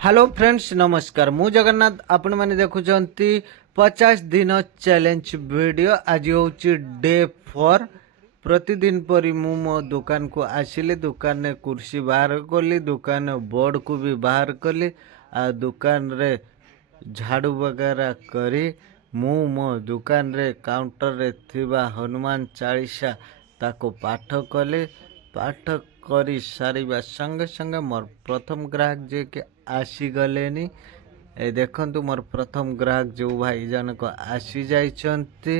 Hello friends नमस्कार मु जगन्नाथ आपण मैंने देखुंत 50 दिन चैलेंज वीडियो आज हूँ डे 4 प्रतिदिन परी मु मो दुकान को आसिली दुकान ने कुर्सी बाहर कली दुकान बोर्ड को भी बाहर कली आ दुकान रे झाड़ू वगैरह करी मु मो दुकान रे काउंटर रे थिबा हनुमान चालीसा ताको पाठ कले पाठ करी सारिबा संगे संगे मोर प्रथम ग्राहक जे के आसीगले ए देखंतु मोर प्रथम ग्राहक जो भाई जनक आसी जाइछंती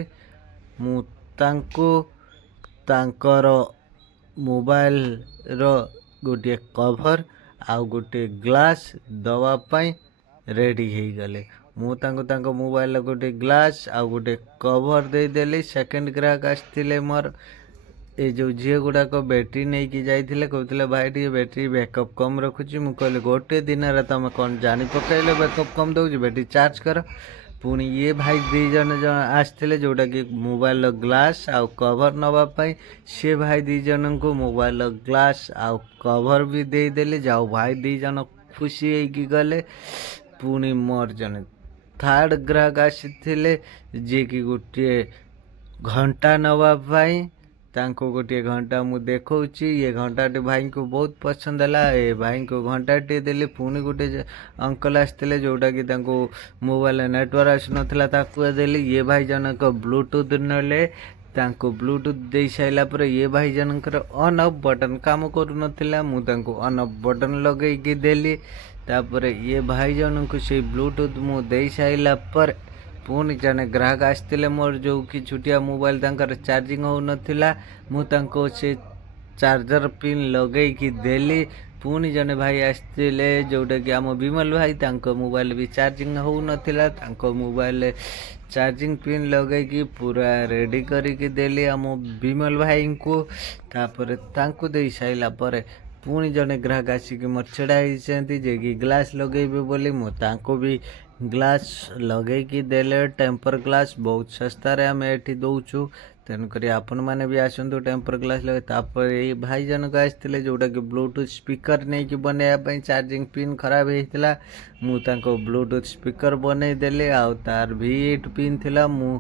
मु तांको तांकर मोबाइल रो गोटे कभर आउ गोटे ग्लास दवा पाई रेडी हो गले मु तांको मोबाइल गोटे ग्लास आउ गोटे कभर दे देली। सेकंड ग्राहक आसथिले मोर ए जो झील गुड़ाक बैटेरी नहीं कि जाइए कहते भाई टे बैटेरी बैकअप कम रखुची मु कहले गोटे दिन तुम कौन जानी पकड़े बैकअप कम दौर बैटेरी चार्ज कर पुणी ये भाई दी जन आसते जोटा कि मोबाइल ग्लास आउ कभर नवापाई से भाई दी जन को मोबाइल ग्लास आउ कभर भी देदेली जाओ भाई दी जन खुशी होगी गले। पुणी मोर जन थर्ड ग्राहक आसी जे कि गोटे घंटा नवापाई तांको गोटे घंटा मु देखौची ये घंटाटे भाई को बहुत पसंद है ए भाई को घंटाटे देले पुणी गोटे अंकल आसते जोटा कि तांको मोबाइल नेटवर्क आसुनथला ताकू देली ये भाई जनक ब्लूटूथ नले तांको ब्लूटूथ दे साइला पर ये भाई जनकर ऑन ऑफ बटन काम करू नथिला मु तांको ऑन ऑफ बटन लगे कि देली तापर ये भाई जन को से ब्लूटूथ मु दे साइला पर पुणी जने ग्राहक आसते मोर जो कि छुटिया मोबाइल तांकर चार्जिंग हो नथिला मु तांको से चार्जर पिन लगे कि देली। पुणी जने भाई आसते जोटा कि आम विमल भाई तांको मोबाइल भी चार्जिंग हो नथिला तांको मोबाइल चार्जिंग पिन लगे कि पूरा रेडी करिकी देली आम विमल भाई को तापर तांको दे साइला पर पुणी जने ग्राहक आसिक मोर छेड़ा होती जे कि ग्लास लगेबे बोली मु तांको भी ग्लास लगेकी देले टेम्पर ग्लास बहुत सस्ता रे आम एठी दौचु तेणुक आपण मैंने भी आसतु टेम्पर ग्लास लगे तापर ये भाई जनक आसते जोटा कि ब्लूटूथ स्पीकर नहीं कि बनवाई चार्जिंग पिन खराब होता मु तांको ब्लूटूथ स्पीकर बनई देले आउ तार V8 पिन थिला मु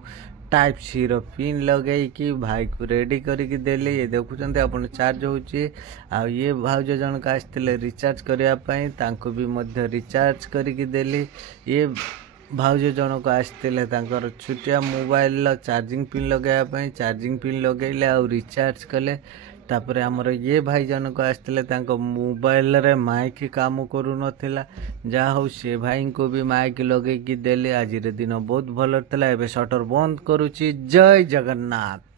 टाइप सी रो पिन लगे कि भाई को रेडी करके देले ये देखुचंते आपण चार्ज होची आ ये भाउज जनक आसते रिचार्ज करने तांको भी मध्य रिचार्ज करके देली। ये भाउज जनक आसते तांकर छुटिया मोबाइल चार्जिंग पिन लगाया चार्जिंग पिन लगेले आ रिचार्ज कले तापर आमर ये भाई जनक आसते मोबाइल रे माइक काम करू नथिला जा हो से भाई को भी माइक लगे कि देले आज दिन बहुत भल था। एबे शटर बंद करुची। जय जगन्नाथ।